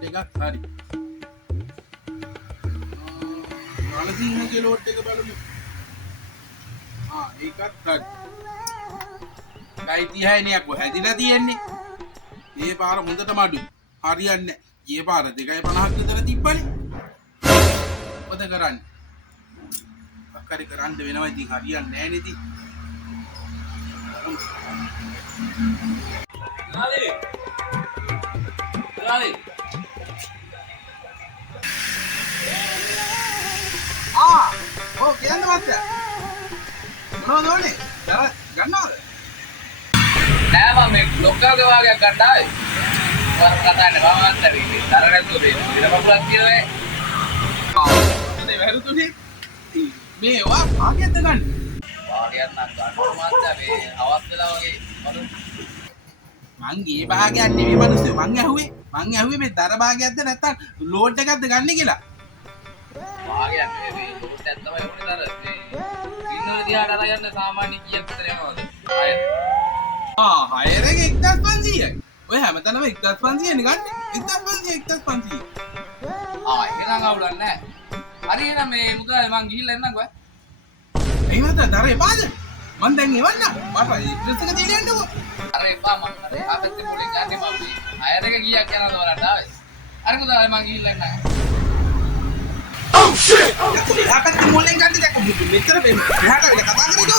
Load එකක් හරි. රණසිංහගේ load එක බලමු. ඒකත් හරි. 130යි නේ අකෝ හැදිලා තියෙන්නේ. මේ පාර හොඳටම අඩුයි. හරියන්නේ නැහැ. ගිය පාර 2.50ක් විතර තිබ්බනේ. මොකද කරන්නේ? අක්කරි කරන්න වෙනවා ඉතින් හරියන්නේ නැහැ නේ ඉතින්. Rale. ඔව් කියන්න මත්තයා. මොනවද ඕනේ? ගන්නවද? නෑ මම මේ ලොක්කගේ වාගයක් ගන්න ආවේ. මම කතාන්නේ මම අත්තරේ. තරරැද්දෝ මේ ඉරපපුලක් කියන්නේ. මේ වැරුතුනේ. මේ වාගයක්ද ගන්න? වාගයක් නම් ගන්න මත්තයා මේ අවස් වෙලා වගේ මම මං ගේ භාගයක් නෙමෙයි මිනිස්සු මං ඇහුවේ මේ දර භාගයක්ද නැත්තම් ලෝඩ් එකක්ද ගන්න කියලා. වාගයක් නෙවෙයි ලෝඩ් එකක් තමයි උනේ තර. මේ ඉන්නවල දිහාට අර යන්න සාමාන්‍ය කීයක් විතර යනවද? හයර එක 1500යි. ඔය හැමතැනම 1500 නේ ගන්න. 1500. එහෙනම් අවුලක් නෑ. හරි එහෙනම් මේ මුදල් මං ගිහිල්ලා එන්නම් කොහෙ? එයි මත දර එපාද? මං දැන් එවන්න. මට ඩ්‍රෙස් එක දීලා යන්නකෝ. අර එපා මම අර ආපෙත් පොලේ ගන්නේ මම මේ අයර එක කීයක් යනවද බලන්න ආවේ. අර මුදල් මං ගිහිල්ලා එන්නම්. අපිට මොලෙන් ගන්න දෙයක් මෙතන මෙහාට වෙලා කතා කරේද?